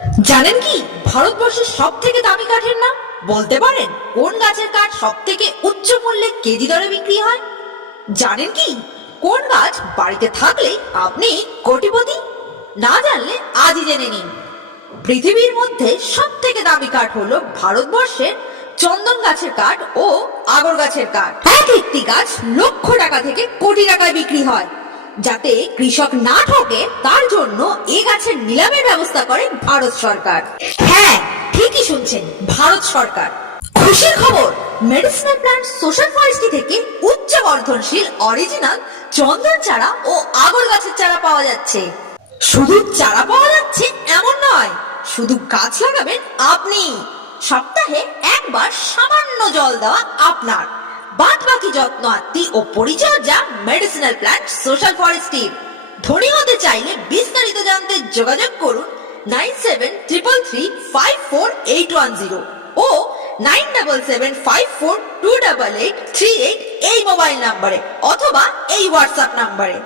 জানেন কি ভারতবর্ষের সব থেকে দামি কাঠের নাম? বলতে পারেন কোন গাছের কাঠ সব থেকে উচ্চ মূল্যে কেজি দরে বিক্রি হয়? জানেন কি কোন গাছ বাড়িতে থাকলে আপনি কোটিপতি? না জানলে আজই জেনে নিন। পৃথিবীর মধ্যে সব থেকে দামি কাঠ হলো ভারতবর্ষের চন্দন গাছের কাঠ ও আগর গাছের কাঠ। এক একটি গাছ লক্ষ টাকা থেকে কোটি টাকায় বিক্রি হয়। যাতে কৃষক না ঠকে তার জন্য এই গাছের নিলামের ব্যবস্থা করে ভারত সরকার। হ্যাঁ, ঠিকই শুনছেন, ভারত সরকার। খুশির খবর, মেডিসিনাল প্ল্যান্ট সোশ্যাল ফরেস্ট্রি থেকে উচ্চ বর্ধনশীল অরিজিনাল চন্দন চারা ও আগর গাছের চারা পাওয়া যাচ্ছে। শুধু চারা পাওয়া যাচ্ছে এমন নয়, শুধু গাছ লাগাবেন আপনি। সপ্তাহে একবার সামান্য জল দেওয়া আপনার, বাদ বাকি যত্ন আত্মি ও পরিচর্যা মেডিসিনাল প্ল্যান্ট সোশ্যাল ফরেস্ট্রি। ধনী হতে চাইলে বিস্তারিত জানতে যোগাযোগ করুন 9733354810 ও 9775428838 এই মোবাইল নাম্বারে অথবা এই হোয়াটসঅ্যাপ নাম্বারে।